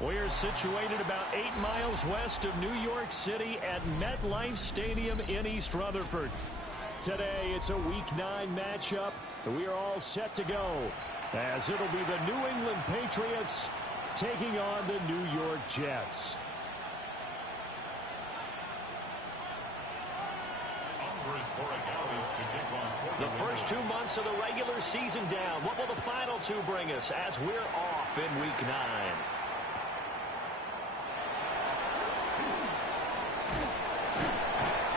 We're situated about 8 miles west of New York City at MetLife Stadium in East Rutherford. Today, it's a Week 9 matchup, and we are all set to go, as it'll be the New England Patriots taking on the New York Jets. The first 2 months of the regular season down. What will the final 2 bring us as we're off in Week 9?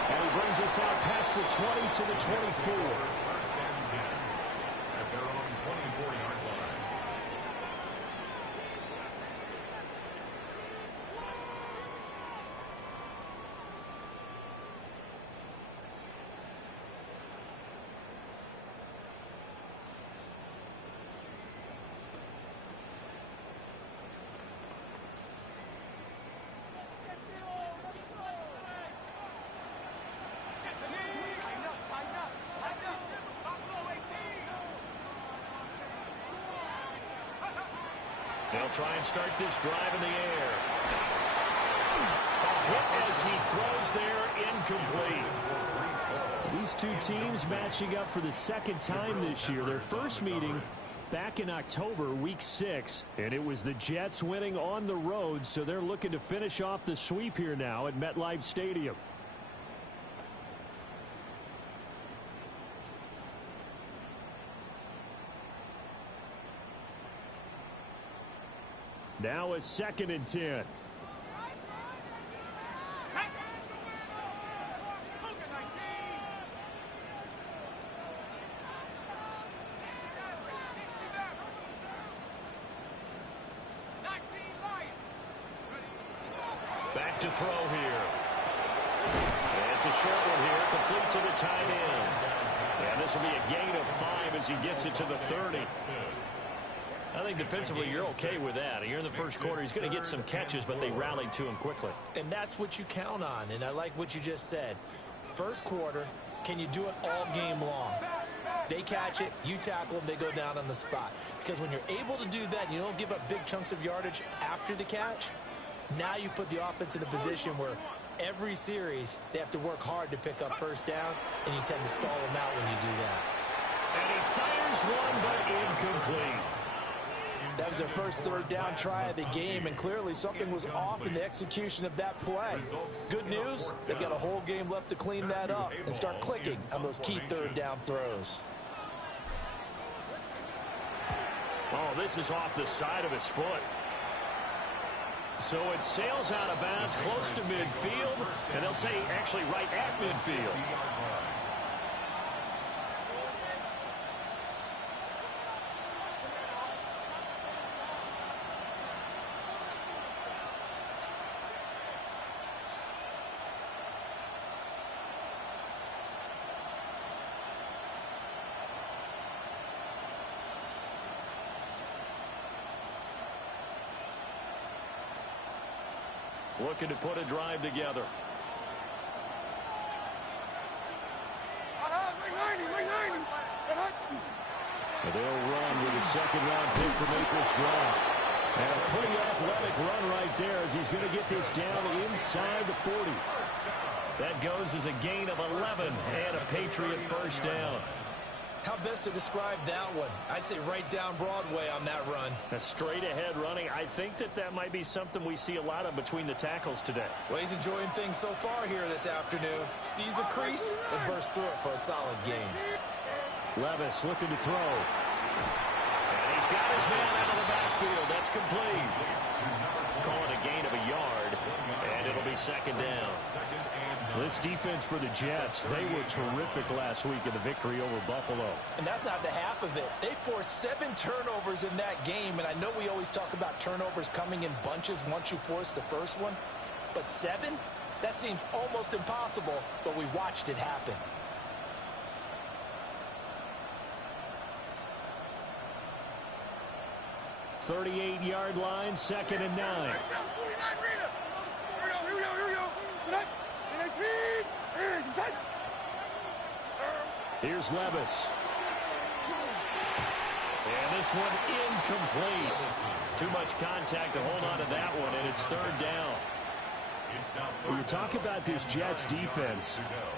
And he brings us out past the 20 to the 24. First and 10 at their own 24-yard line. They'll try and start this drive in the air. A hit as he throws there, incomplete. These two teams matching up for the second time this year. Their first meeting back in October, Week 6, and it was the Jets winning on the road, so they're looking to finish off the sweep here now at MetLife Stadium. Now a 2nd and 10. Back to throw here. And it's a short one here, complete to the tight end. And this will be a gain of 5 as he gets it to the 30. I think defensively you're okay with that. You're in the first quarter. He's going to get some catches, but they rallied to him quickly. And that's what you count on, and I like what you just said. First quarter, can you do it all game long? They catch it, you tackle them, they go down on the spot. Because when you're able to do that, and you don't give up big chunks of yardage after the catch, now you put the offense in a position where every series they have to work hard to pick up first downs, and you tend to stall them out when you do that. And he fires one, but incomplete. That was their first 3rd down try of the game, and clearly something was off in the execution of that play. Good news, they've got a whole game left to clean that up and start clicking on those key 3rd down throws. Oh, this is off the side of his foot. So it sails out of bounds close to midfield, and they'll say actually right at midfield. Looking to put a drive together. They'll run with a 2nd-round pick from April's draft. And a pretty athletic run right there as he's going to get this down inside the 40. That goes as a gain of 11 and a Patriot first down. How best to describe that one? I'd say right down Broadway on that run. A straight-ahead running. I think that might be something we see a lot of between the tackles today. Well, he's enjoying things so far here this afternoon. Sees a crease and bursts through it for a solid gain. Levis looking to throw. And he's got his man out of the backfield. That's complete. Call it a gain of a yard, and it'll be 2nd down. This defense for the Jets, they were terrific last week in the victory over Buffalo. And that's not the half of it. They forced 7 turnovers in that game, and I know we always talk about turnovers coming in bunches once you force the first one. But 7? That seems almost impossible, but we watched it happen. .38-yard line, 2nd and 9. Here's Levis. And this one incomplete. Too much contact to hold on to that one, and it's third down. When you talk about this Jets defense,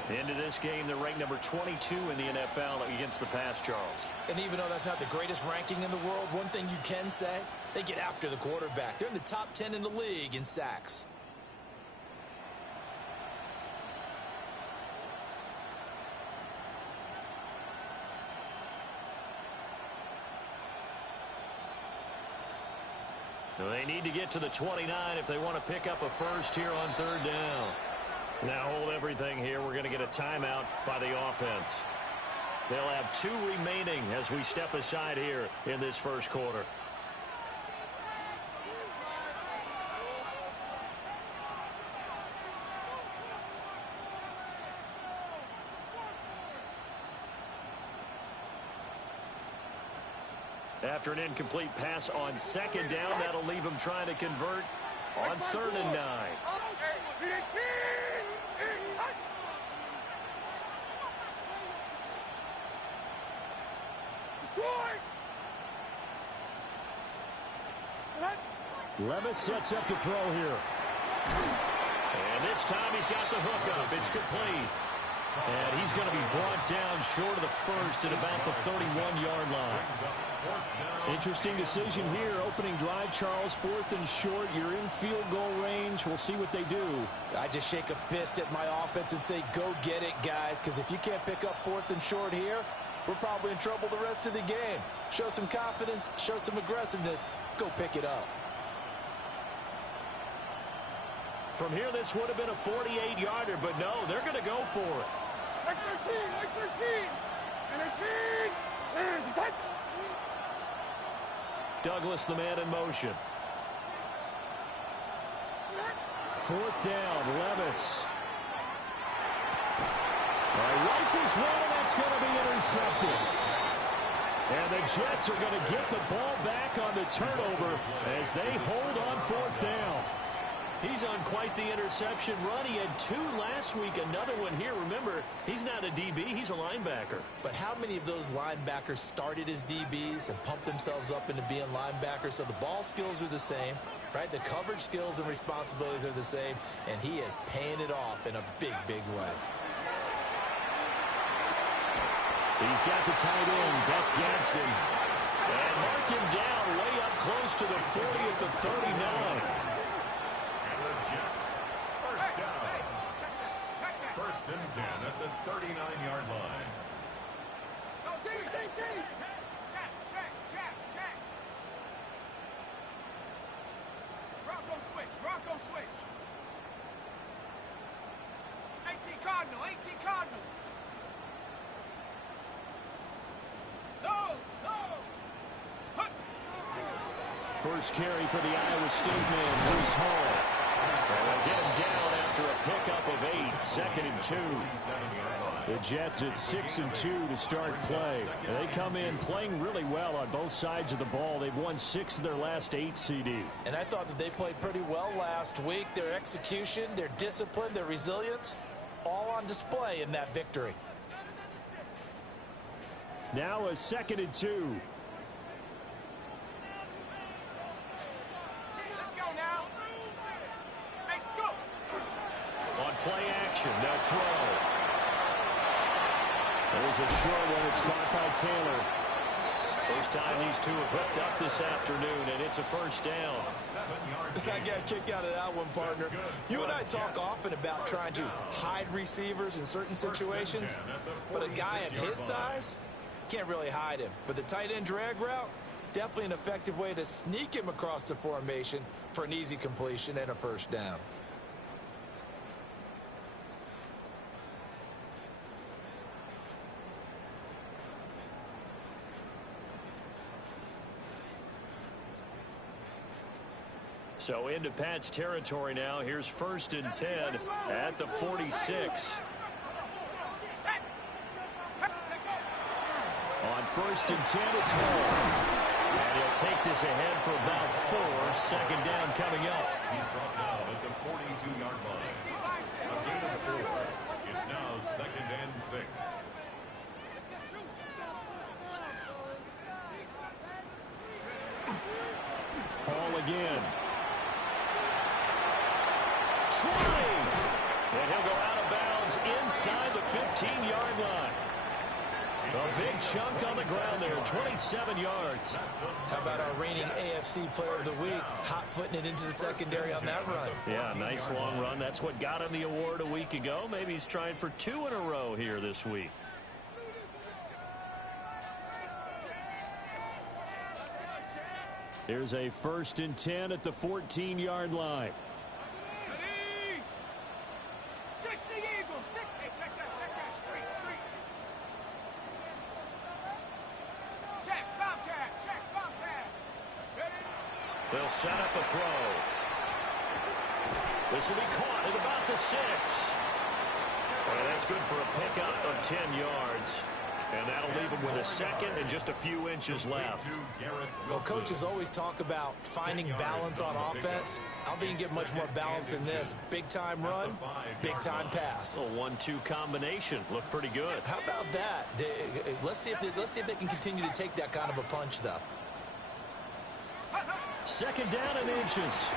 into this game, they're ranked number 22 in the NFL against the pass, Charles. And even though that's not the greatest ranking in the world, one thing you can say, they get after the quarterback. They're in the top 10 in the league in sacks. They need to get to the 29 if they want to pick up a first here on third down. Now hold everything here. We're going to get a timeout by the offense. They'll have 2 remaining as we step aside here in this first quarter. After an incomplete pass on second down, that'll leave him trying to convert on third and 9. Levis sets up to throw here. And this time he's got the hook up. It's complete. And he's going to be brought down short of the first at about the 31-yard line. Interesting decision here. Opening drive, Charles, 4th and short. You're in field goal range. We'll see what they do. I just shake a fist at my offense and say, go get it, guys, because if you can't pick up 4th and short here, we're probably in trouble the rest of the game. Show some confidence, show some aggressiveness, go pick it up. From here, this would have been a 48-yarder, but no, they're going to go for it. Like 13, like 13, and 13, Douglas, the man in motion. 4th down, Levis. Rifles one, and that's going to be intercepted. And the Jets are going to get the ball back on the turnover as they hold on 4th down. He's on quite the interception run. He had 2 last week, another one here. Remember, he's not a DB, he's a linebacker. But how many of those linebackers started as DBs and pumped themselves up into being linebackers? So the ball skills are the same, right? The coverage skills and responsibilities are the same, and he is paying it off in a big, big way. He's got the tight end. That's Gadsden. And mark him down way up close to the 40 at the 39. First and 10 at the 39-yard line. Rocco switch, Rocco switch. 18 Cardinal, 18 Cardinal. No, no. First carry for the Iowa State man, Bruce Hall. And they'll get him down after a pickup of 8, 2nd and 2. The Jets at 6 and 2 to start play. They come in playing really well on both sides of the ball. They've won 6 of their last 8 CD. And I thought that they played pretty well last week. Their execution, their discipline, their resilience, all on display in that victory. Now a 2nd and 2. Play action, they'll throw. There's a short one, it's caught by Taylor. First time these two have hooked up this afternoon, and it's a first down. I got a kick out of that one, partner. You and I talk often about trying to hide receivers in certain situations, but a guy of his size can't really hide him. But the tight end drag route, definitely an effective way to sneak him across the formation for an easy completion and a first down. So into Pat's territory now. Here's 1st and 10 at the 46. On 1st and 10, it's Hall. And he'll take this ahead for about 4. 2nd down coming up. He's brought down at the 42-yard line. A gain of 4. It's now 2nd and 6. again. Trying. And he'll go out of bounds inside the 15-yard line. A big chunk on the ground there, 27 yards. How about our reigning AFC Player of the Week, hot-footing it into the secondary on that run? Yeah, nice long run. That's what got him the award a week ago. Maybe he's trying for 2 in a row here this week. Here's a 1st and 10 at the 14-yard line. 60 Eagles. Hey, check that. Street. Check, Bobcat. Ready? They'll set up a throw. This will be caught at about the 6. And that's good for a pickup of 10 yards. And that'll leave him with a 2nd and just a few inches left. Well, coaches always talk about finding balance on offense. I don't think you can get much more balance than this. Big-time run, big-time pass. A 1-2 combination. Looked pretty good. How about that? Let's see if they can continue to take that kind of a punch, though. 2nd down and inches.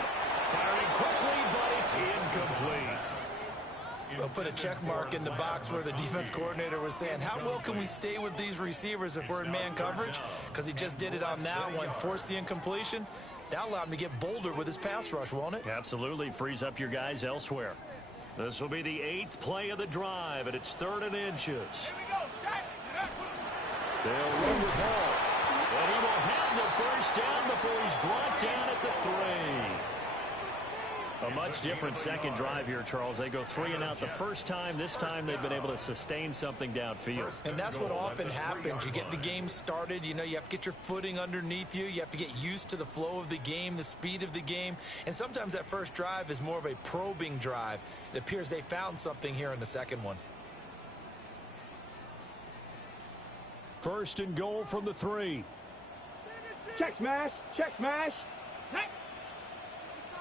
Firing quickly, but it's incomplete. They'll put a check mark in the box where the defense coordinator was saying, how well can we stay with these receivers if we're in man coverage? Because he just did it on that one, forced the incompletion. That'll allow him to get bolder with his pass rush, won't it? Absolutely. Frees up your guys elsewhere. This will be the 8th play of the drive, and it's 3rd and inches. Here we go, set. They'll run with Hall. And he will have the 1st down before he's brought down at the 3. A much different second drive here, Charles. They go 3 and out the first time. This time they've been able to sustain something downfield. And that's what often happens. You get the game started. You know, you have to get your footing underneath you. You have to get used to the flow of the game, the speed of the game. And sometimes that first drive is more of a probing drive. It appears they found something here in the second one. 1st and goal from the 3. Check smash.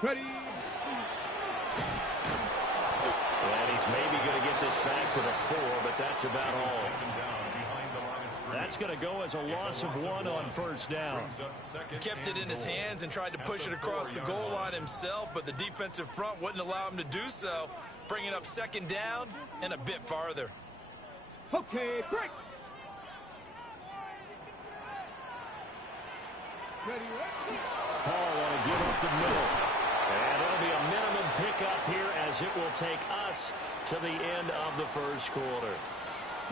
Ready? And he's maybe going to get this back to the 4, but that's about all. That's going to go as a loss of 1 on 1st down. He kept it in his hands and tried to push it across the goal line himself, but the defensive front wouldn't allow him to do so, bringing up 2nd down and a bit farther. Okay, break. Ready? Paul want to give up the middle. And it'll be a minimum pickup here as it will take us to the end of the 1st quarter.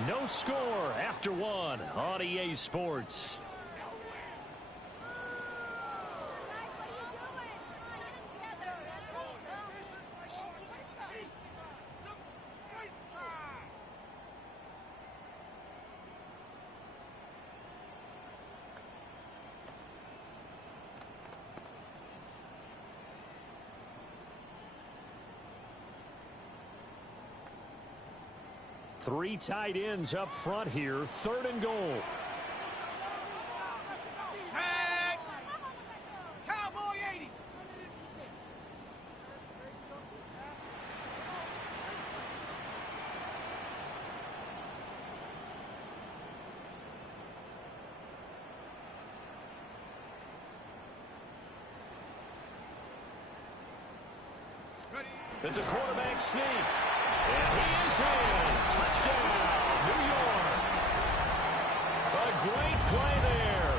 No score after 1 on EA Sports. Three tight ends up front here. 3rd and goal. Set. Cowboy 80. Ready? It's a quarterback sneak. And he is in. Touchdown, New York. A great play there.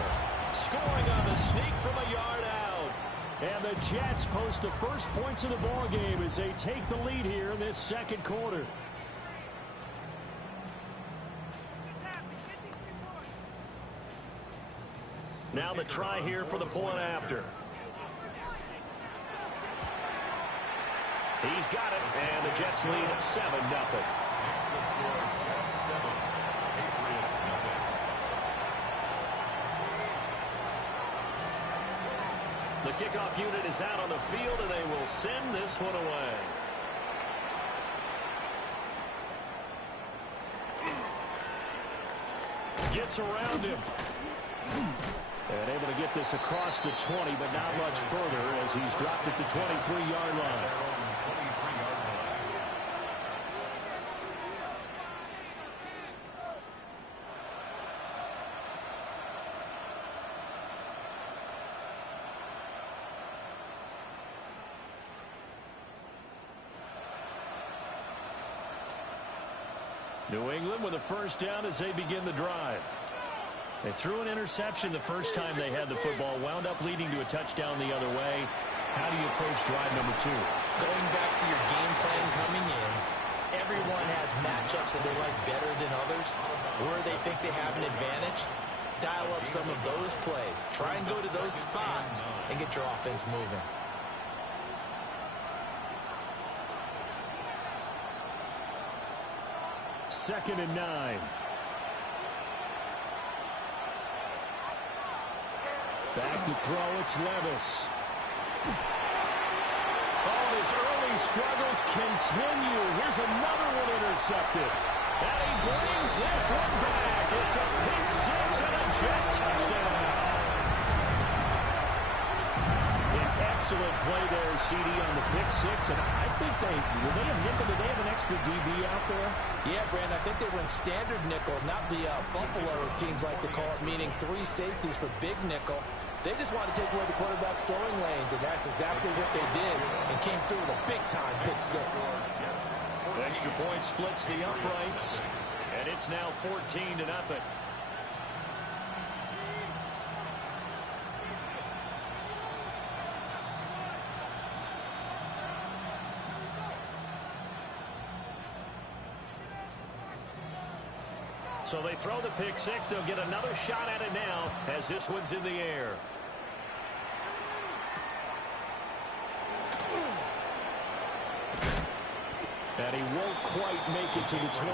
Scoring on the sneak from a yard out. And the Jets post the first points of the ball game as they take the lead here in this 2nd quarter. Now the try here for the point after. He's got it, and the Jets lead 7-0. Makes the score Jets 7, Patriots nothing. The kickoff unit is out on the field, and they will send this one away. Gets around him. And able to get this across the 20, but not much further as he's dropped at the 23-yard line. New England with a first down as they begin the drive. They threw an interception the first time they had the football, wound up leading to a touchdown the other way. How do you approach drive number 2? Going back to your game plan coming in, everyone has matchups that they like better than others, where they think they have an advantage. Dial up some of those plays. Try and go to those spots and get your offense moving. Second and 9. Back to throw, it's Levis. Oh, his early struggles continue. Here's another one intercepted. And he brings this one back. It's a pick 6 and a Jet touchdown. An excellent play there, CD, on the pick 6. And I think were they a nickel? Did they have an extra DB out there? Yeah, Brandon, I think they went standard nickel, not the Buffalo, as teams like to call it, meaning 3 safeties for big nickel. They just wanted to take away the quarterback's throwing lanes, and that's exactly what they did, and came through with a big-time pick 6. Extra point splits the uprights, and it's now 14-0. So they throw the pick 6. They'll get another shot at it now as this one's in the air. And he won't quite make it to the 25.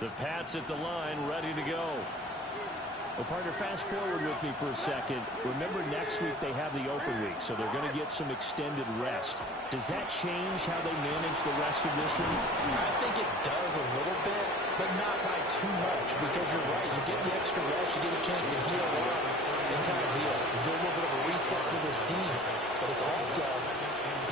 The Pats at the line, ready to go. Well, partner, fast forward with me for a second. Remember, next week they have the open week, so they're going to get some extended rest. Does that change how they manage the rest of this one? I think it does a little bit, but not by too much, because you're right. You get the extra rest, you get a chance to heal up and kind of heal. You do a little bit of a reset for this team, but it's also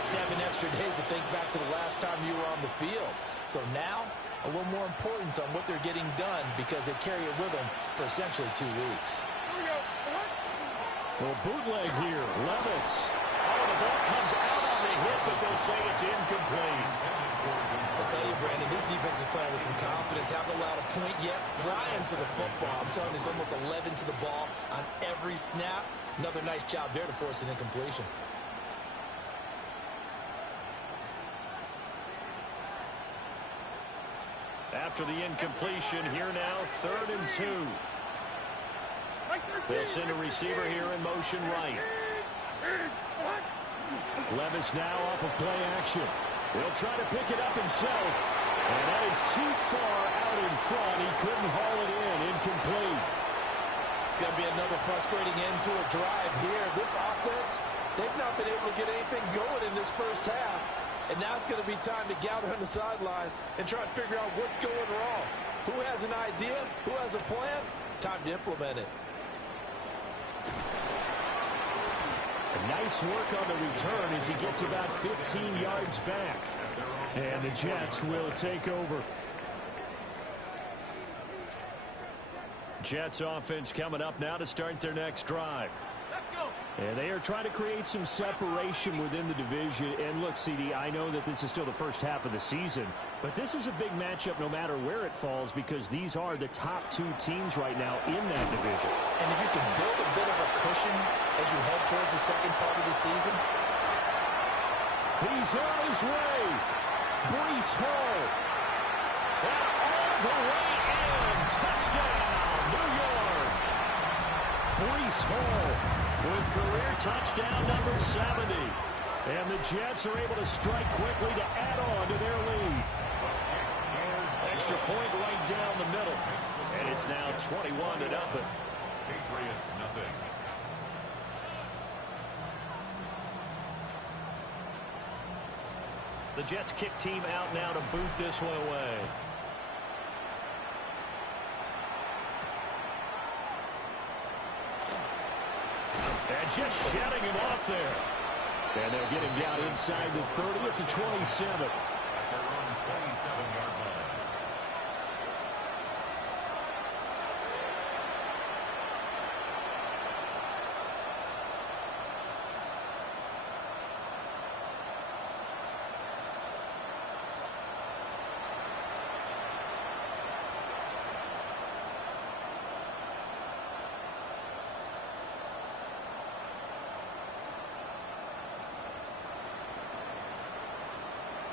7 extra days to think back to the last time you were on the field. So now, a little more importance on what they're getting done because they carry it with them for essentially 2 weeks. Well, bootleg here. Levis. Oh, the ball comes out on the hit, but they'll say it's incomplete. I'll tell you, Brandon, this defense is playing with some confidence. Haven't allowed a point yet. Flying to the football. I'm telling you, it's almost 11 to the ball on every snap. Another nice job there to force an incompletion. After the incompletion, here now, 3rd and 2. They'll send a receiver here in motion right. Levis now off of play action. He'll try to pick it up himself. And that is too far out in front. He couldn't haul it in. Incomplete. It's going to be another frustrating end to a drive here. This offense, they've not been able to get anything going in this first half. And now it's going to be time to gather on the sidelines and try to figure out what's going wrong. Who has an idea? Who has a plan? Time to implement it. Nice work on the return as he gets about 15 yards back. And the Jets will take over. Jets offense coming up now to start their next drive. And they are trying to create some separation within the division. And look, CD, I know that this is still the first half of the season, but this is a big matchup no matter where it falls because these are the top 2 teams right now in that division. And if you can build a bit of a cushion as you head towards the second part of the season. He's on his way. Breece Hall. And all the way in. Touchdown, New York. Breece Hall with career touchdown number 70. And the Jets are able to strike quickly to add on to their lead. Extra point right down the middle. And it's now 21-0. Patriots, nothing. The Jets kick team out now to boot this one away. And just shutting him off there. And they'll get him down inside the 30 at the 27.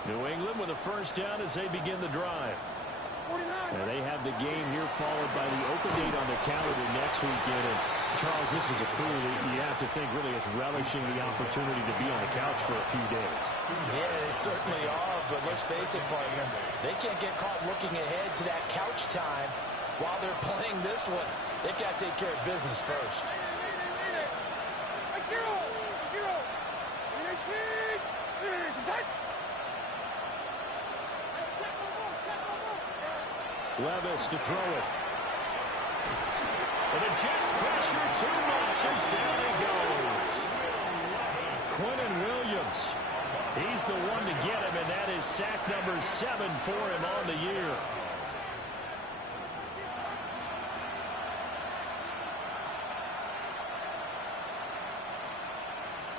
New England with a first down as they begin the drive. And they have the game here followed by the open date on the calendar next weekend. And Charles, this is a crew that you have to think really is relishing the opportunity to be on the couch for a few days. Yeah, they certainly are, but let's face it, partner. They can't get caught looking ahead to that couch time while they're playing this one. They got to take care of business first. Levis to throw it. And the Jets pressure too much as down he goes. Quentin Williams. He's the one to get him, and that is sack number 7 for him on the year.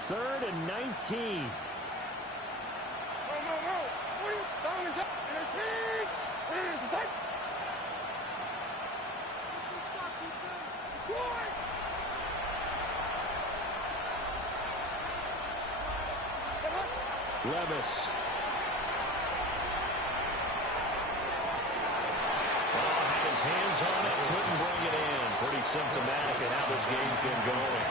Third and 19. Levis. Had his hands on it, couldn't bring it in. Pretty symptomatic of how this game's been going.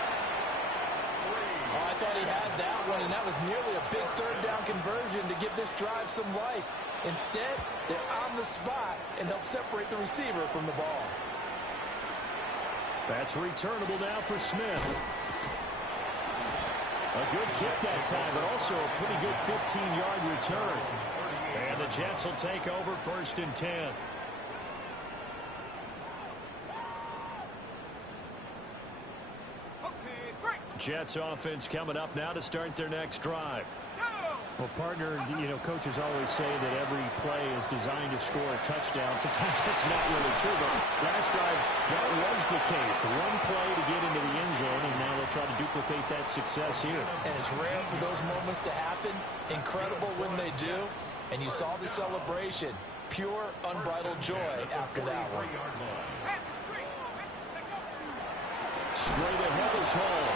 Oh, I thought he had that one, and that was nearly a big third down conversion to give this drive some life. Instead, they're on the spot and help separate the receiver from the ball. That's returnable now for Smith. A good kick that time, but also a pretty good 15-yard return. And the Jets will take over 1st and 10. Jets offense coming up now to start their next drive. Well, partner, you know, coaches always say that every play is designed to score a touchdown. Sometimes that's not really true, but last drive, that was the case. One play to get into the end zone, and now they'll try to duplicate that success here. And it's rare for those moments to happen. Incredible when they do. And you saw the celebration. Pure, unbridled joy after that one. Straight ahead is Hall.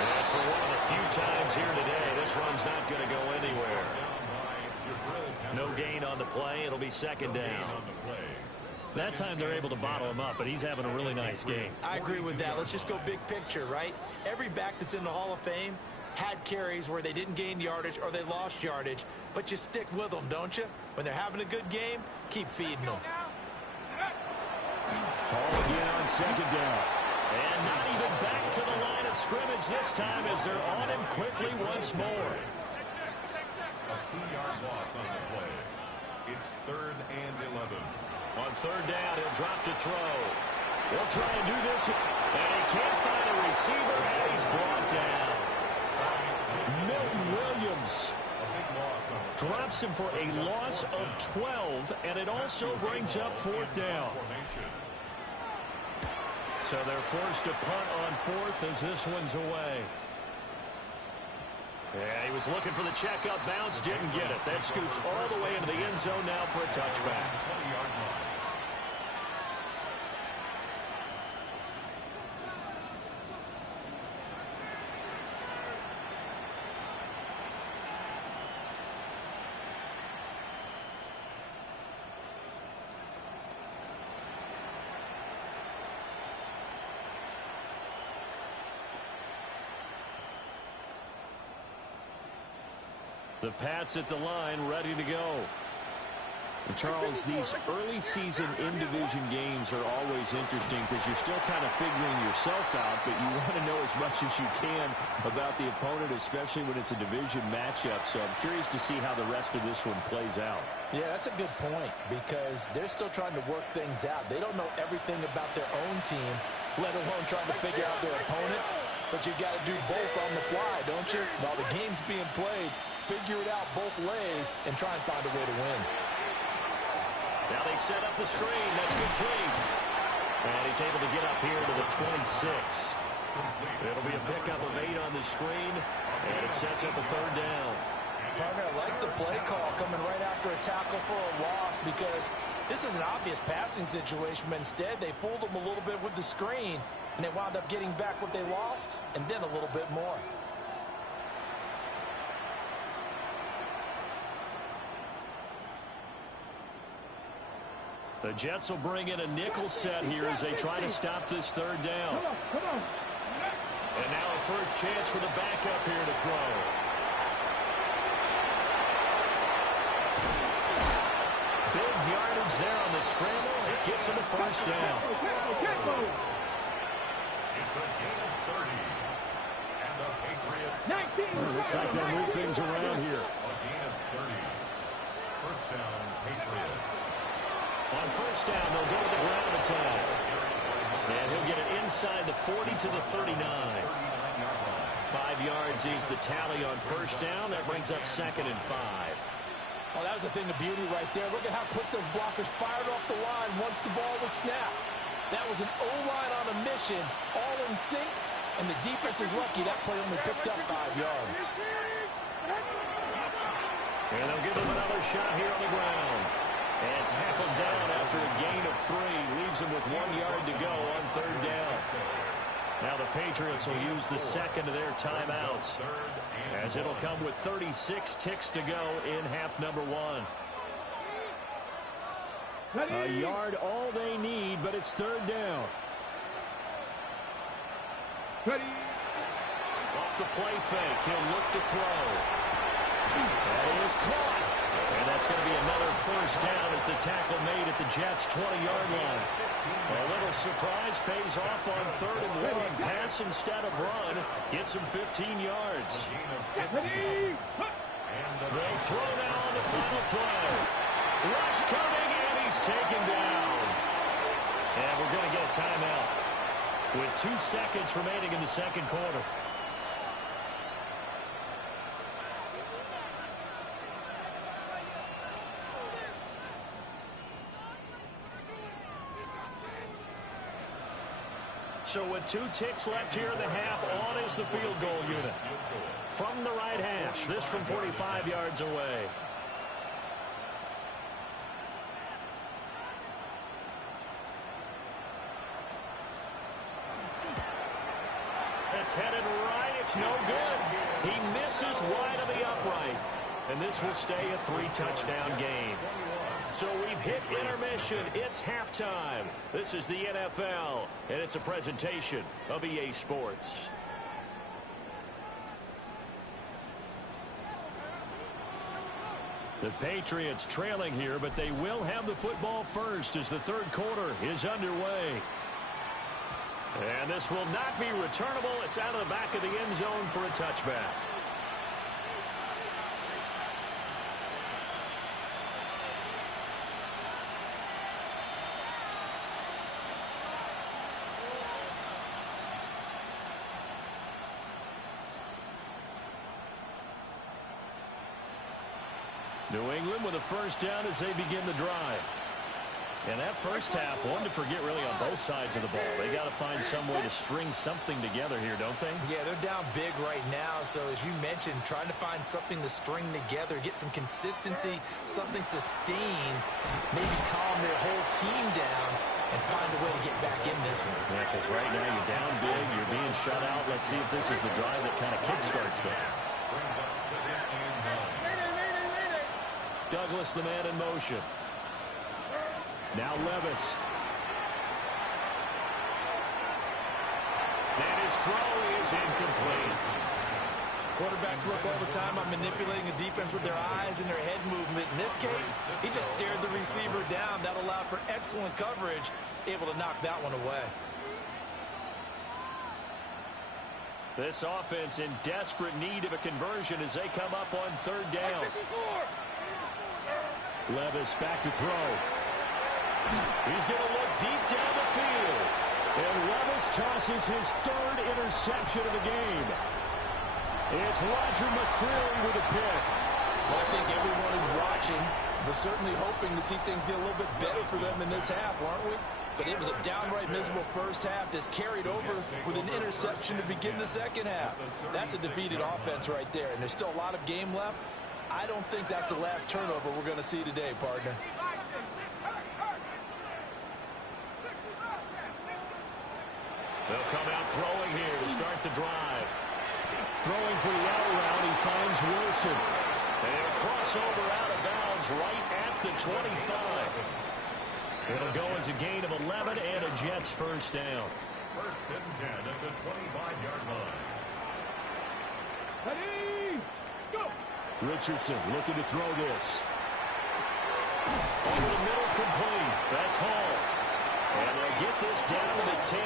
And for one of the few times here today, this run's not going to go anywhere. No gain on the play. It'll be 2nd down. That time they're able to bottle him up, but he's having a really nice game. I agree with that. Let's just go big picture, right? Every back that's in the Hall of Fame had carries where they didn't gain yardage or they lost yardage, but you stick with them, don't you? When they're having a good game, keep feeding them. Hall again on 2nd down. And not even back to the line of scrimmage this time as they're on him quickly once more. A 2-yard loss on the play. It's 3rd and 11. On 3rd down, he'll drop to throw. He'll try and do this, and he can't find a receiver, and he's brought down. Milton Williams drops him for a loss of 12, and it also brings up 4th down. So they're forced to punt on 4th as this one's away. Yeah, he was looking for the checkup bounce, didn't get it. That scoots all the way into the end zone now for a touchback. 20-yard line. The Pats at the line, ready to go. And Charles, these early season in-division games are always interesting because you're still kind of figuring yourself out, but you want to know as much as you can about the opponent, especially when it's a division matchup. So I'm curious to see how the rest of this one plays out. Yeah, that's a good point because they're still trying to work things out. They don't know everything about their own team, let alone trying to figure out their opponent. But you got to do both on the fly, don't you? While the game's being played, figure it out both ways and try and find a way to win. Now they set up the screen. That's complete. And he's able to get up here to the 26. It'll be a pickup of 8 on the screen, and it sets up a 3rd down. Partner, I like the play call coming right after a tackle for a loss because this is an obvious passing situation, but instead they fooled them a little bit with the screen, and they wound up getting back what they lost and then a little bit more. The Jets will bring in a nickel set here as they try to stop this third down. And now a first chance for the backup here to throw. Big yardage there on the scramble. It gets him a first down. It's a gain of 30. And the Patriots. Looks like they'll move things around here. A gain of 30. First down, Patriots. On first down, they'll go to the ground attack. And he'll get it inside the 40 to the 39. 5 yards is the tally on first down. That brings up 2nd and 5. Oh, that was a thing of beauty right there. Look at how quick those blockers fired off the line once the ball was snapped. That was an O-line on a mission, all in sync, and the defense is lucky that play only picked up 5 yards. And they'll give him another shot here on the ground. And tackled down after a gain of 3. Leaves him with 1 yard to go on third down. Now the Patriots will use the second of their timeouts, as it'll come with 36 ticks to go in half number 1. A yard all they need, but it's third down. Off the play fake, he'll look to throw. That is caught. And that's going to be another first down as the tackle made at the Jets' 20-yard line. A little surprise pays off on 3rd and 1. Pass instead of run gets him 15 yards. They'll throw now on the final play. Rush coming, and he's taken down. And we're going to get a timeout with 2 seconds remaining in the second quarter. So with 2 ticks left here in the half, on is the field goal unit. From the right hash, this from 45 yards away. It's headed right, it's no good. He misses wide of the upright. And this will stay a 3-touchdown game. So we've hit intermission. It's halftime. This is the NFL, and it's a presentation of EA Sports. The Patriots trailing here, but they will have the football first as the third quarter is underway. And this will not be returnable. It's out of the back of the end zone for a touchback. New England with a first down as they begin the drive. And that first half, one to forget really on both sides of the ball. They got to find some way to string something together here, don't they? Yeah, they're down big right now. So as you mentioned, trying to find something to string together, get some consistency, something sustained, maybe calm their whole team down and find a way to get back in this one. Yeah, because right now you're down big, you're being shut out. Let's see if this is the drive that kind of kickstarts them. Douglas, the man in motion. Now Levis. And his throw is incomplete. Quarterbacks work all the time on manipulating the defense with their eyes and their head movement. In this case, he just stared the receiver down. That allowed for excellent coverage, able to knock that one away. This offense in desperate need of a conversion as they come up on third down. Levis back to throw. He's going to look deep down the field. And Levis tosses his 3rd interception of the game. It's Roger McCreary with a pick. Well, I think everyone is watching, but certainly hoping to see things get a little bit better for them in this half, aren't we? But it was a downright miserable first half. This carried over with an interception to begin the second half. That's a defeated offense right there, and there's still a lot of game left. I don't think that's the last turnover we're going to see today, partner. They'll come out throwing here to start the drive. Throwing for the out route, he finds Wilson. And a crossover out of bounds right at the 25. It'll go as a gain of 11 and a Jets first down. First and 10 at the 25-yard line. Ready, go. Richardson looking to throw this. Over the middle, complete. That's Hall. And they'll get this down to the 10.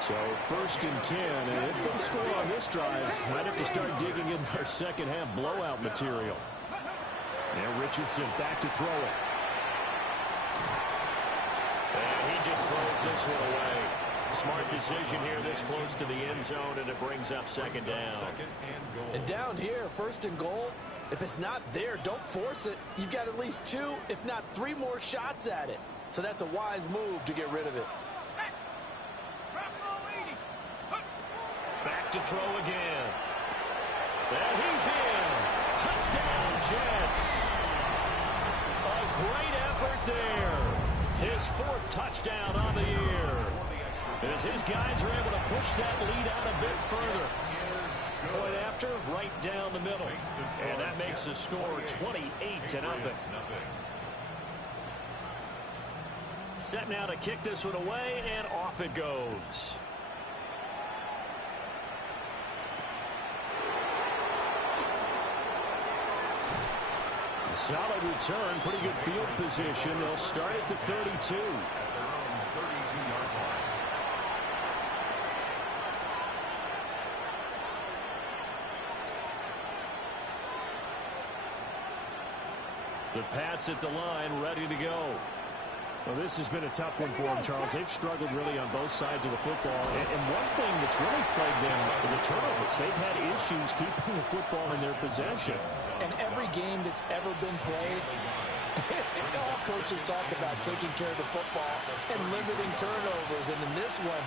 So first and 10, and if they score on this drive, might have to start digging in our second half blowout material. And Richardson back to throw it. And he just throws this one away. Smart decision here this close to the end zone, and it brings up second down. And down here, first and goal, if it's not there, don't force it. You've got at least 2, if not 3 more shots at it. So that's a wise move to get rid of it. Back to throw again. And he's in. Touchdown, Jets. A great effort there. His 4th touchdown on the year. As his guys are able to push that lead out a bit further. Point after, right down the middle. And that makes the score 28-0. Set now to kick this one away, and off it goes. Solid return, pretty good field position. They'll start at the 32. At their own 32-yard line. The Pats at the line, ready to go. Well, this has been a tough one for them, Charles. They've struggled really on both sides of the football. And one thing that's really plagued them are the turnovers. They've had issues keeping the football in their possession. And every game that's ever been played, all coaches talk about taking care of the football and limiting turnovers. And in this one,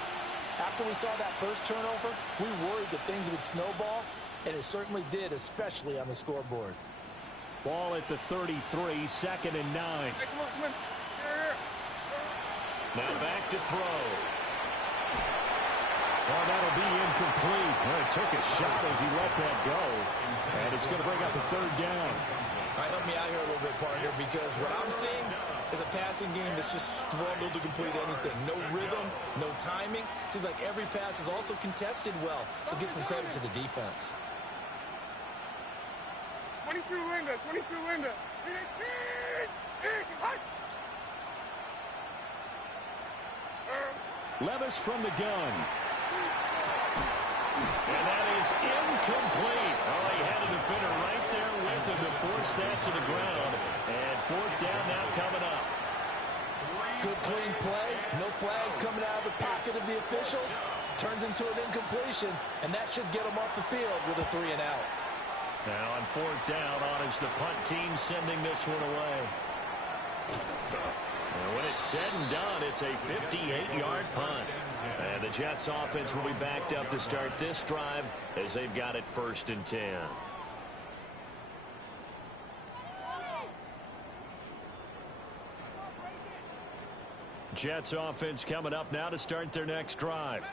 after we saw that first turnover, we worried that things would snowball, and it certainly did, especially on the scoreboard. Ball at the 33, 2nd and 9. Hey, come on. Here. Now back to throw. Oh, that'll be incomplete. Well, he took a shot as he let that go. And it's going to bring up a 3rd down. All right, help me out here a little bit, partner, because what I'm seeing is a passing game that's just struggled to complete anything. No rhythm, no timing. Seems like every pass is also contested well, so give some credit to the defense. 22 Linda. Levis from the gun. And that is incomplete. Oh, he had a defender right there with him to force that to the ground. And 4th down now coming up. Good clean play. No flags coming out of the pocket of the officials. Turns into an incompletion, and that should get them off the field with a 3 and out. Now on 4th down, on is the punt team sending this one away. And when it's said and done, it's a 58-yard punt. And the Jets offense will be backed up to start this drive as they've got it 1st and 10. Jets offense coming up now to start their next drive.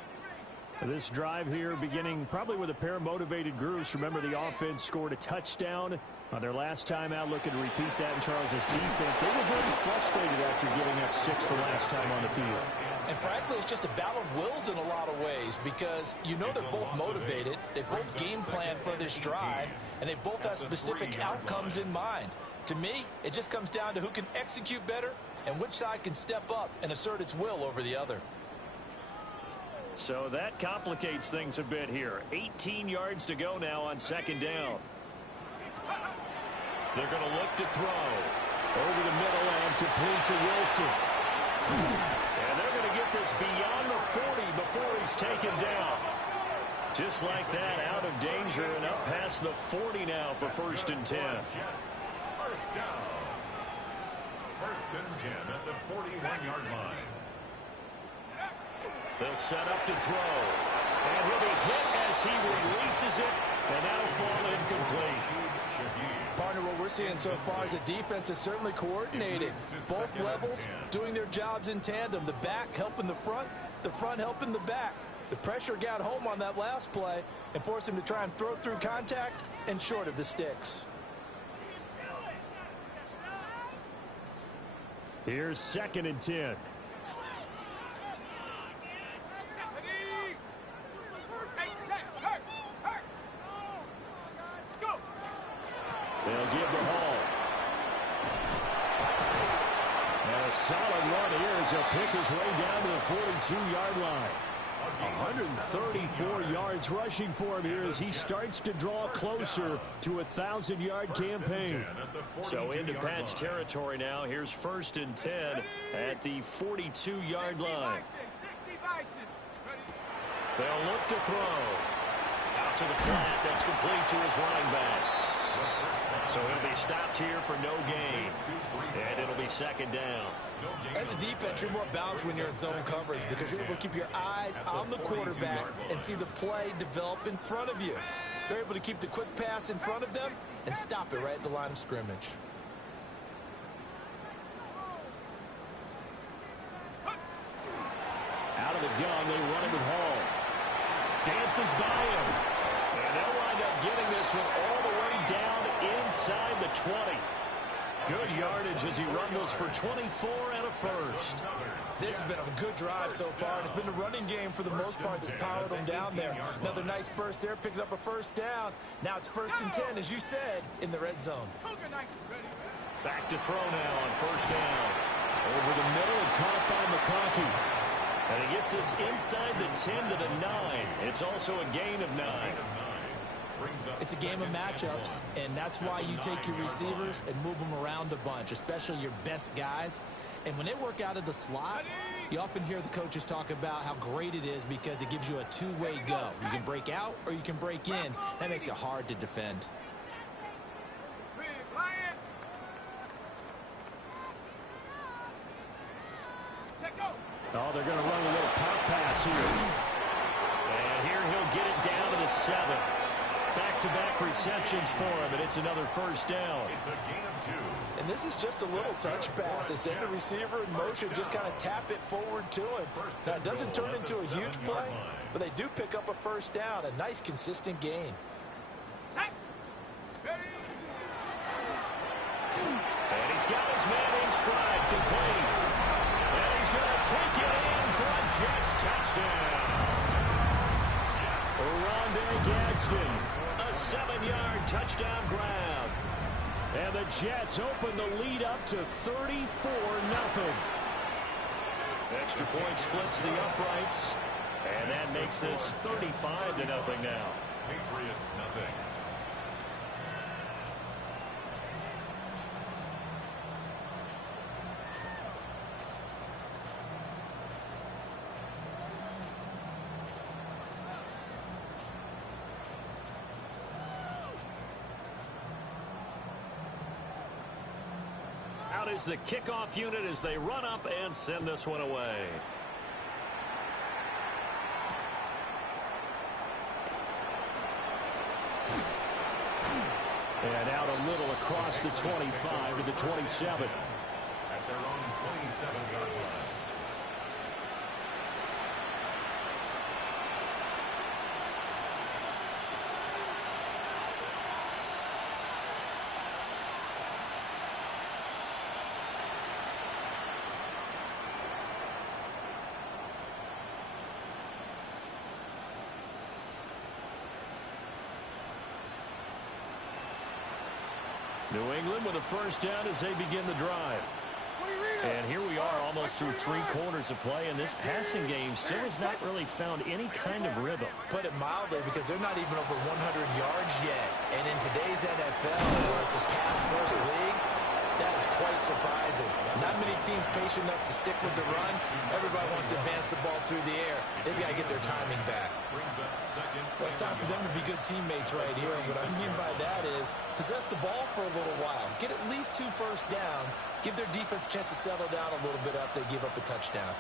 This drive here beginning probably with a pair of motivated groups. Remember, the offense scored a touchdown on their last time out, looking to repeat that in Charles's defense. They were very frustrated after giving up 6 the last time on the field. And frankly, it's just a battle of wills in a lot of ways, because you know they're both motivated, they both game plan for this drive, and they both have specific outcomes in mind. To me, it just comes down to who can execute better and which side can step up and assert its will over the other. So that complicates things a bit here. 18 yards to go now on 2nd down. They're going to look to throw. Over the middle and complete to Wilson. And they're going to get this beyond the 40 before he's taken down. Just like that, out of danger and up past the 40 now for 1st and 10. First down. 1st and 10 at the 41-yard line. They'll set up to throw. And he'll be hit as he releases it. And that'll fall incomplete. Partner, what we're seeing so far is a defense that's certainly coordinated. Both levels doing their jobs in tandem. The back helping the front helping the back. The pressure got home on that last play and forced him to try and throw through contact and short of the sticks. Here's 2nd and 10. They'll give the ball. And a solid run here as he'll pick his way down to the 42-yard line. 134 yards rushing for him here as he starts to draw closer to a 1,000-yard campaign. So into Pat's territory now. Here's 1st and 10 at the 42-yard line. They'll look to throw. Out to the flat. That's complete to his running back. So he'll be stopped here for no gain. And it'll be 2nd down. As a defense, you're more balanced when you're in zone coverage because you're able to keep your eyes on the quarterback and see the play develop in front of you. They're able to keep the quick pass in front of them and stop it right at the line of scrimmage. Out of the gun, they run it with Hall. Dances by him. And they'll wind up getting this one all the way down inside the 20. Good yardage as he rumbles for 24 and a first. This has been a good drive so far. It's been the running game for the most part that's powered them down there. Another nice burst there, picking up a first down. Now it's 1st and 10, as you said, in the red zone. Back to throw now on 1st down. Over the middle and caught by McConkey. And he gets this inside the 10 to the 9. It's also a gain of 9. It's a game of matchups, and that's why you take your receivers and move them around a bunch, especially your best guys. And when they work out of the slot, you often hear the coaches talk about how great it is because it gives you a two-way go. You can break out or you can break in. That makes it hard to defend. Oh, they're going to run a little pop pass here. And here he'll get it down to the 7. Back-to-back receptions for him, and it's another 1st down. It's a gain of 2. And this is just a little touch pass. They send the receiver in motion, just kind of tap it forward to him. Now, it doesn't turn into a huge play, but they do pick up a 1st down, a nice, consistent gain. And he's got his man in stride, complete. And he's going to take it in for a Jets touchdown. Rondé Gadsden. A 7-yard touchdown grab. And the Jets open the lead up to 34-0. Extra point splits the uprights. And that makes this 35-0 now. Patriots, nothing. Out is the kickoff unit as they run up and send this one away. And out a little across the 25 to the 27. At their own 27-yard line. New England with a 1st down as they begin the drive. And here we are almost through 3 quarters of play, and this passing game still has not really found any kind of rhythm. Put it mildly, because they're not even over 100 yards yet. And in today's NFL, where it's a pass-first league, that is quite surprising. Not many teams patient enough to stick with the run. Everybody wants to advance the ball through the air. They've got to get their timing back. Well, it's time for them to be good teammates right here. And what I mean by that is possess the ball for a little while. Get at least 2 first downs. Give their defense a chance to settle down a little bit after they give up a touchdown.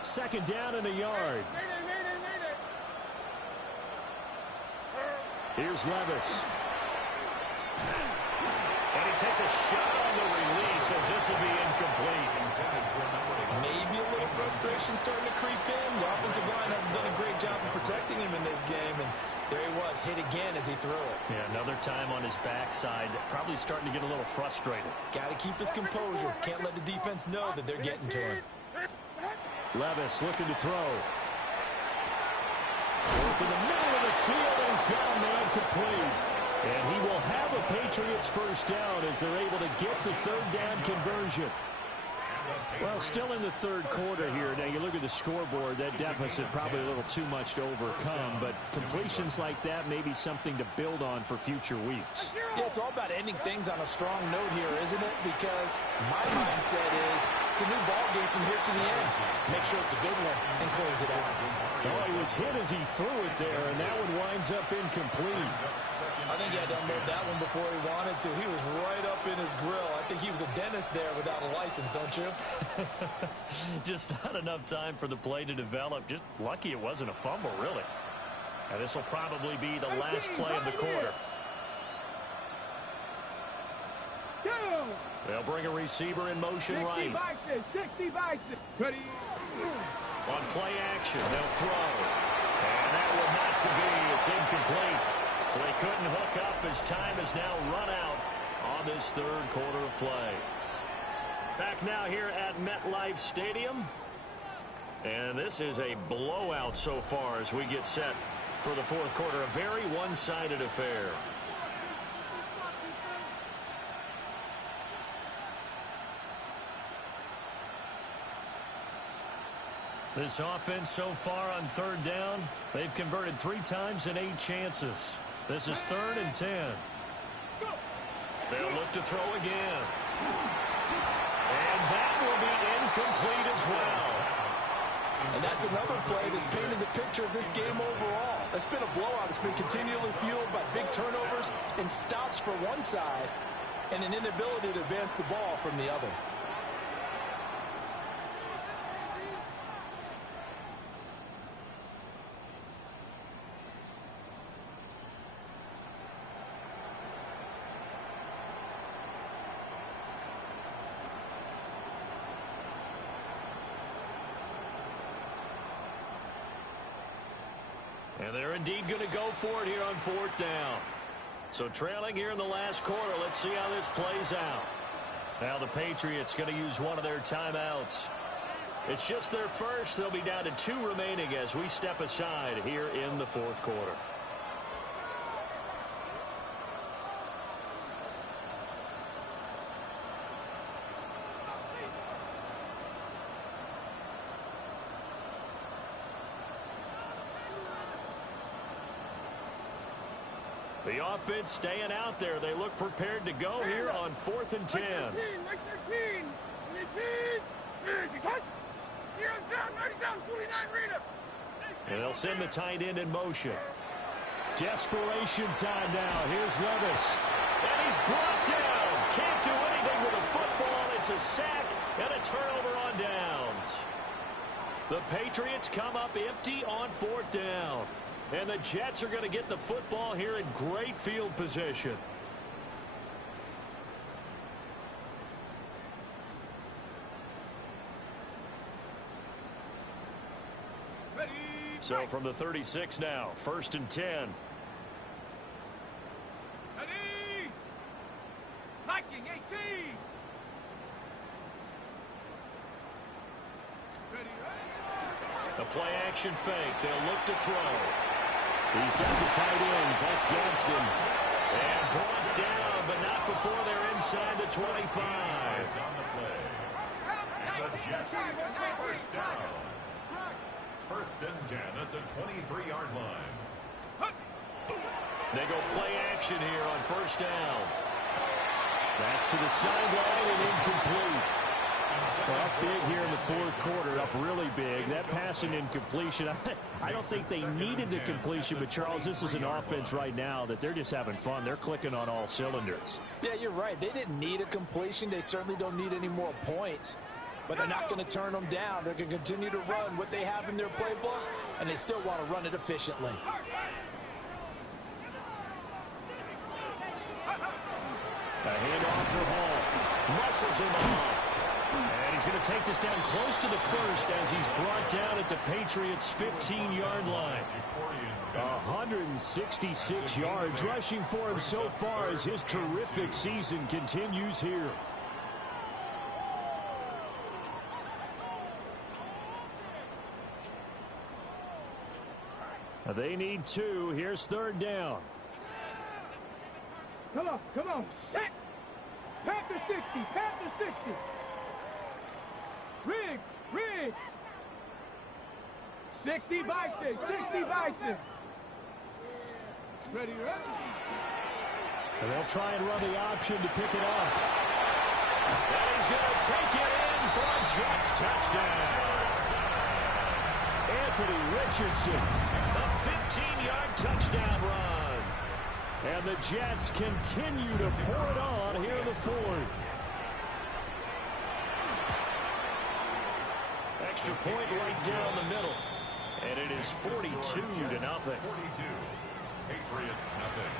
Second down and a yard. Here's Levis. And he takes a shot on the release as this will be incomplete. Maybe a little frustration starting to creep in. The offensive line hasn't done a great job of protecting him in this game, and there he was, hit again as he threw it. Yeah, another time on his backside, probably starting to get a little frustrated. Got to keep his composure. Can't let the defense know that they're getting to him. Levis looking to throw. Work in the middle of the field, and he's got a man complete. And he will have a Patriots first down as they're able to get the third down conversion. Well, still in the third quarter here. Now, you look at the scoreboard, that deficit probably a little too much to overcome, but completions like that may be something to build on for future weeks. Yeah, it's all about ending things on a strong note here, isn't it? Because my mindset is it's a new ball game from here to the end. Make sure it's a good one and close it out. Oh, he was hit as he threw it there, and that one winds up incomplete. I think he had to unload that one before he wanted to. He was right up in his grill. I think he was a dentist there without a license, don't you? Just not enough time for the play to develop. Just lucky it wasn't a fumble, really. And this will probably be the last play of the quarter. They'll bring a receiver in motion right. 60 Bison. Ready. On play action, they'll throw. And that will not to be. It's incomplete. So they couldn't hook up as time has now run out on this third quarter of play. Back now here at MetLife Stadium. And this is a blowout so far as we get set for the fourth quarter. A very one-sided affair. This offense so far on third down, they've converted 3 times in 8 chances. This is 3rd and 10. They'll look to throw again. And that will be incomplete as well. And that's another play that's painted the picture of this game overall. It's been a blowout. It's been continually fueled by big turnovers and stops for one side and an inability to advance the ball from the other. And they're indeed going to go for it here on 4th down. So trailing here in the last quarter, let's see how this plays out. Now the Patriots going to use one of their timeouts. It's just their first. They'll be down to 2 remaining as we step aside here in the 4th quarter. The offense staying out there. They look prepared to go here on 4th and 10. And they'll send the tight end in motion. Desperation time now. Here's Levis. And he's brought down. Can't do anything with a football. It's a sack and a turnover on downs. The Patriots come up empty on 4th down. And the Jets are going to get the football here in great field position. Ready. So from the 36 now, 1st and 10. Ready. Viking 18. Ready. A play action fake. They'll look to throw. He's got the tight end. That's Gadsden. And brought down, but not before they're inside the 25. On the play. And the Jets first down. 1st and 10 at the 23-yard line. They go play action here on 1st down. That's to the sideline and incomplete. Well, up big here in the 4th quarter, up really big. That passing incompletion, I don't think they needed the completion, but Charles, this is an offense right now that they're just having fun. They're clicking on all cylinders. Yeah, you're right. They didn't need a completion. They certainly don't need any more points. But they're not going to turn them down. They're going to continue to run what they have in their playbook, and they still want to run it efficiently. A handoff for Hall. Muscles him off. And he's going to take this down close to the first as he's brought down at the Patriots' 15-yard line. 166 yards rushing for him so far as his terrific season continues here. They need 2. Here's 3rd down. Come on, set. Panther 60, Panther 60. Riggs. 60 Bison, 60 Bison. Ready. And they'll try and run the option to pick it up. And he's going to take it in for a Jets touchdown. Anthony Richardson. A 15-yard touchdown run. And the Jets continue to pour it on here in the 4th. Extra point right down the middle. And it is 42-0. Patriots nothing.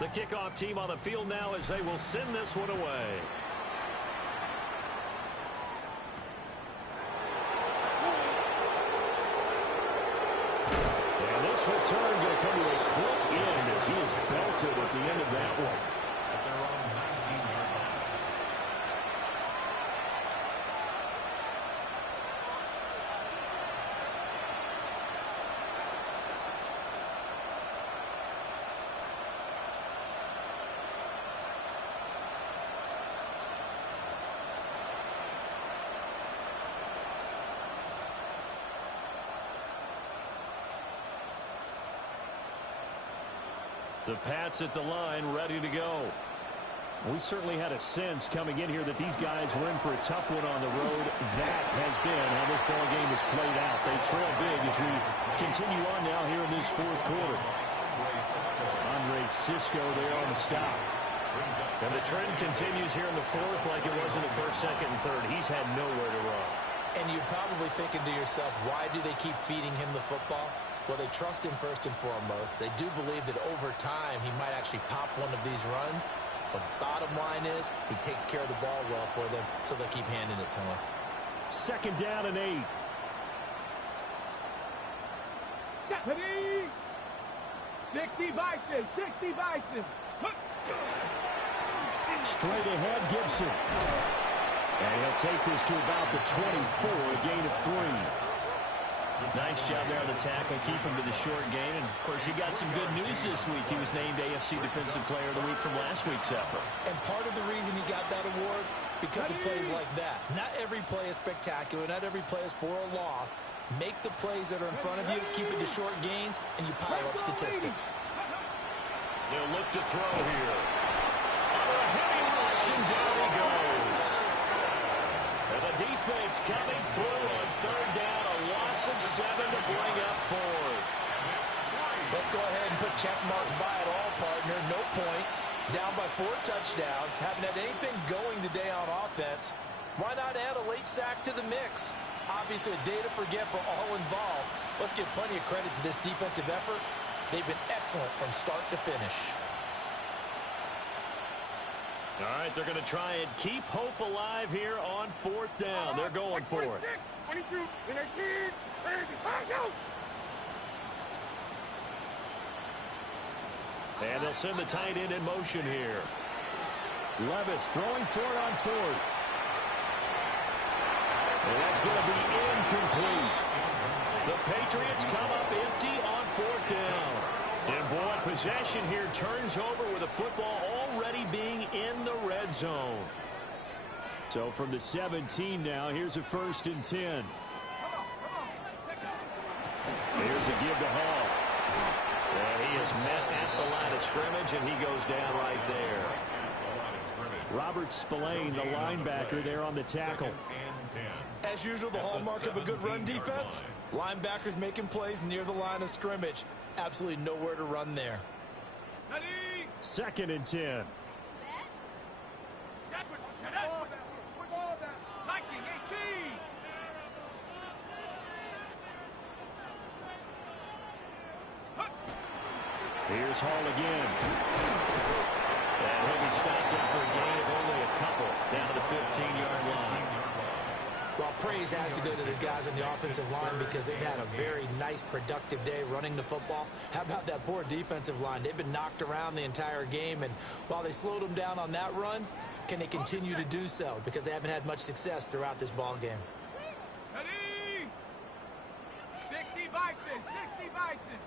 The kickoff team on the field now as they will send this one away. And this return going to come to a quick end as he is belted at the end of that one. At their own 19-yard line. The Pats at the line, ready to go. We certainly had a sense coming in here that these guys were in for a tough one on the road. That has been how this ball game has played out. They trail big as we continue on now here in this 4th quarter. Andre Cisco there on the stop. And the trend continues here in the 4th like it was in the 1st, 2nd, and 3rd. He's had nowhere to run. And you're probably thinking to yourself, why do they keep feeding him the football? Well, they trust him first and foremost. They do believe that over time he might actually pop one of these runs. But bottom line is he takes care of the ball well for them, so they'll keep handing it to him. 2nd down and 8. Deputy! 60 Bison, 60 Bison. Straight ahead, Gibson. And he'll take this to about the 24, a gain of 3. Nice job there on the tackle, keep him to the short gain. And, of course, he got some good news this week. He was named AFC Defensive Player of the Week from last week's effort. And part of the reason he got that award, because of plays like that. Not every play is spectacular. Not every play is for a loss. Make the plays that are in front of you, keep it to short gains, and you pile up statistics. They'll look to throw here. Under a heavy rush, and down he goes. And the defense coming through on 3rd down. A loss of 7 to bring up 4th. Let's go ahead and put check marks by it all, partner. No points. Down by 4 touchdowns. Haven't had anything going today on offense. Why not add a late sack to the mix? Obviously a day to forget for all involved. Let's give plenty of credit to this defensive effort. They've been excellent from start to finish. All right, they're going to try and keep hope alive here on 4th down. They're going for it. 22, 19, go! And they'll send the tight end in motion here. Levis throwing for it on 4th. And that's going to be incomplete. The Patriots come up empty on 4th down. And boy, possession here turns over with the football already being in the red zone. So from the 17 now, here's a 1st and 10. Here's a give to Hall. And he is met at the line of scrimmage, and he goes down right there. Robert Spillane, the linebacker, there on the tackle. As usual, the hallmark of a good run defense, linebackers making plays near the line of scrimmage. Absolutely nowhere to run there. 2nd and 10. Here's Hall again. And he'll be stopped after a gain of only a couple down to the 15-yard line. Well, praise has to go to the guys on the offensive line because they've had a very nice, productive day running the football. How about that poor defensive line? They've been knocked around the entire game, and while they slowed them down on that run, can they continue to do so? Because they haven't had much success throughout this ball game. Ready? 60 Bison, 60 Bison.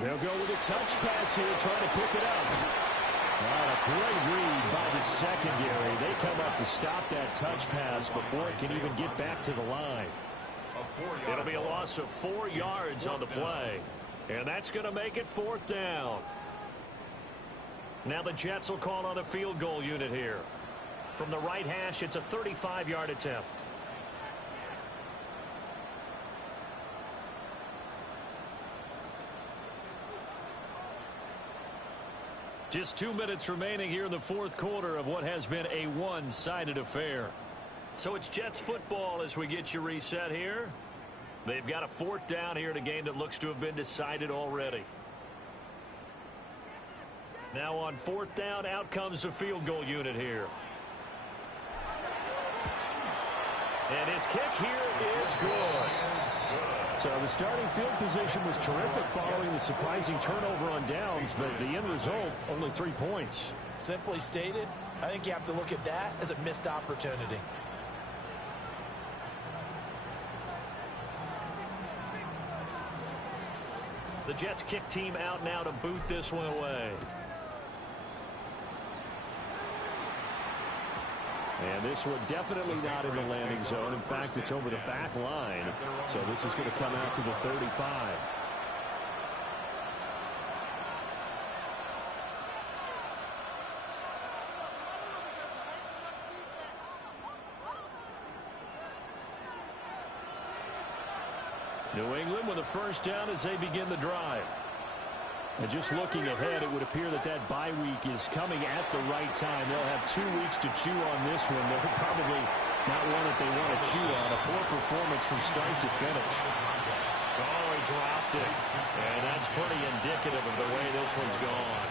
They'll go with a touch pass here, trying to pick it up. A great read by the secondary. They come up to stop that touch pass before it can even get back to the line. It'll be a loss of 4 yards on the play. And that's going to make it 4th down. Now the Jets will call on a field goal unit here. From the right hash, it's a 35-yard attempt. Just 2 minutes remaining here in the 4th quarter of what has been a one-sided affair. So it's Jets football as we get you reset here. They've got a 4th down here in a game that looks to have been decided already. Now on 4th down, out comes the field goal unit here. And his kick here is good. So the starting field position was terrific following the surprising turnover on downs, but the end result, only 3 points. Simply stated, I think you have to look at that as a missed opportunity. The Jets kick team out now to boot this one away. And this one definitely not in the landing zone. In fact, it's over the back line. So this is going to come out to the 35. New England with a 1st down as they begin the drive. And just looking ahead, it would appear that that bye week is coming at the right time. They'll have 2 weeks to chew on this one. They're probably not one that they want to chew on. A poor performance from start to finish. Oh, he dropped it. And that's pretty indicative of the way this one's gone.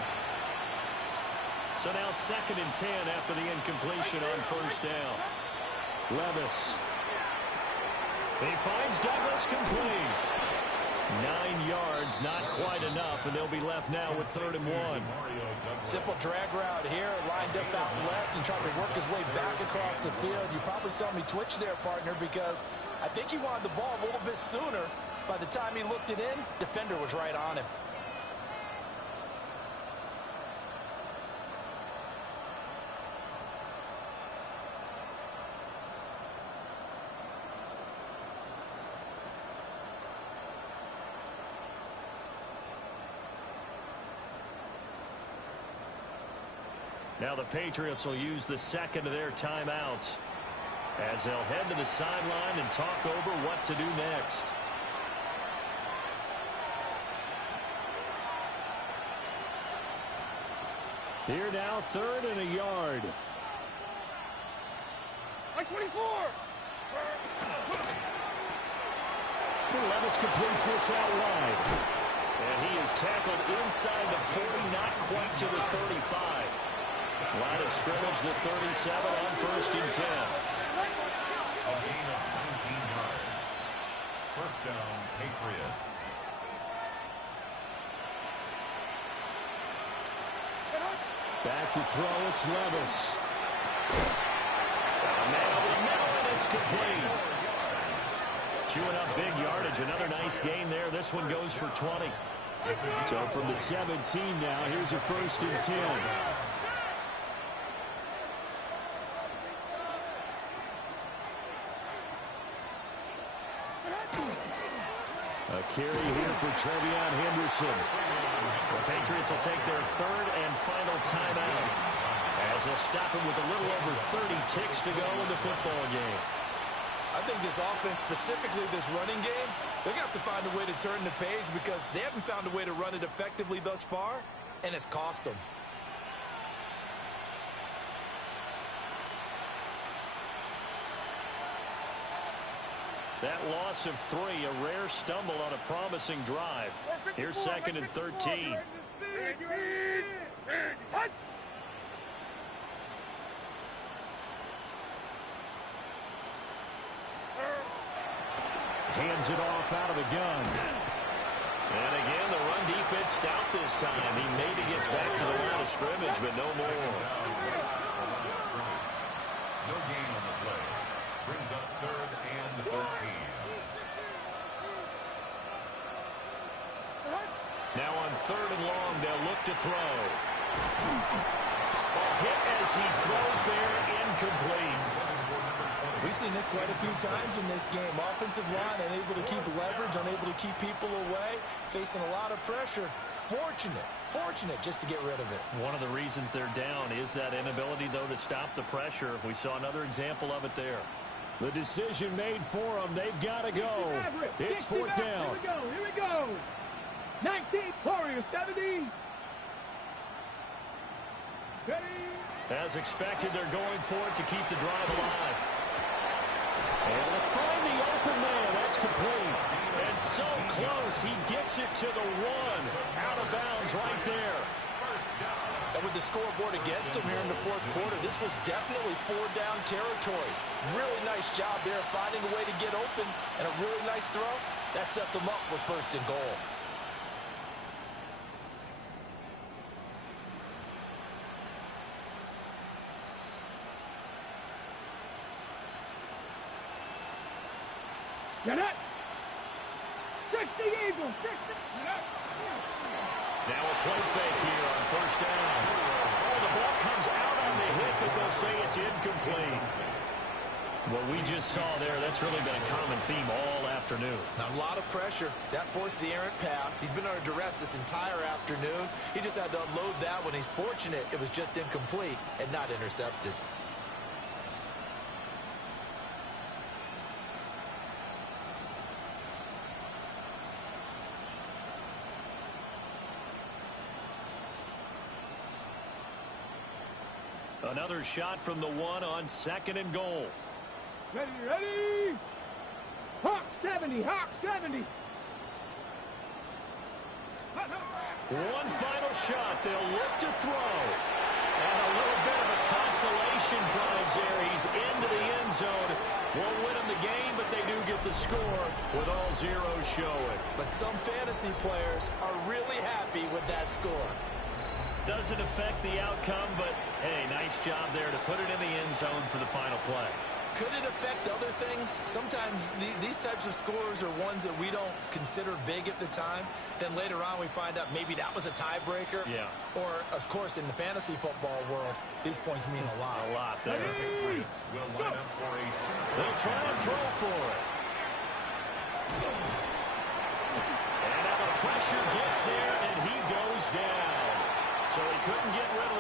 So now 2nd and 10 after the incompletion on 1st down. Levis. He finds Douglas complete. 9 yards, not quite enough, and they'll be left now with 3rd and 1. Simple drag route here, lined up out left and trying to work his way back across the field. You probably saw me twitch there, partner, because I think he wanted the ball a little bit sooner. By the time he looked it in, defender was right on him. Now the Patriots will use the 2nd of their timeouts as they'll head to the sideline and talk over what to do next. Here now, 3rd and a yard. Like 24. Levis completes this out wide. And he is tackled inside the 40, not quite to the 35. Line of scrimmage, the 37 on 1st and 10. A gain of 19 yards. 1st down, Patriots. Back to throw, it's Levis. Now the middle, and it's complete. Chewing up big yardage. Another nice gain there. This one goes for 20. So from the 17 now, here's a 1st and 10. A carry here for Trevion Henderson. The Patriots will take their 3rd and final timeout as they'll stop him with a little over 30 ticks to go in the football game. I think this offense, specifically this running game, they're going to have to find a way to turn the page because they haven't found a way to run it effectively thus far, and it's cost them. That loss of 3, a rare stumble on a promising drive. Here's 2nd and 13. Hands it off out of the gun. And again, the run defense stout this time. He maybe gets back to the line of scrimmage, but no more. No gain on the play. Brings up 3rd and 13. Now on 3rd and long, they'll look to throw. A hit as he throws there, incomplete. We've seen this quite a few times in this game. Offensive line unable to keep leverage, unable to keep people away, facing a lot of pressure. Fortunate just to get rid of it. One of the reasons they're down is that inability, though, to stop the pressure. We saw another example of it there. The decision made for them. They've got to go. It's 4th down. Here we go. 19, Warriors, 70. Ready. As expected, they're going for it to keep the drive alive. Able to find the open man. That's complete. And so close, he gets it to the 1. Out of bounds right there. And with the scoreboard against him here in the 4th quarter, this was definitely 4-down territory. Really nice job there finding a way to get open, and a really nice throw. That sets him up with 1st and goal. Get it. 60 Eagles. 60. Now a play fake here on 1st down. Oh, the ball comes out on the hit, but they'll say it's incomplete. What we just saw there, that's really been a common theme all afternoon. A lot of pressure. That forced the errant pass. He's been under duress this entire afternoon. He just had to unload that one. He's fortunate it was just incomplete and not intercepted. Another shot from the 1 on 2nd and goal. Ready. Hawk 70. Hawk 70. One final shot. They'll look to throw. And a little bit of a consolation prize there. He's into the end zone. Won't win him the game, but they do get the score with all zeros showing. But some fantasy players are really happy with that score. Doesn't affect the outcome, but, hey, nice job there to put it in the end zone for the final play. Could it affect other things? Sometimes these types of scores are ones that we don't consider big at the time. Then later on we find out maybe that was a tiebreaker. Yeah. Or, of course, in the fantasy football world, these points mean a lot. A lot there. Patriots will line up for a 2. They'll try and throw for it. And now the pressure gets there, and he goes down. So he couldn't get rid of it.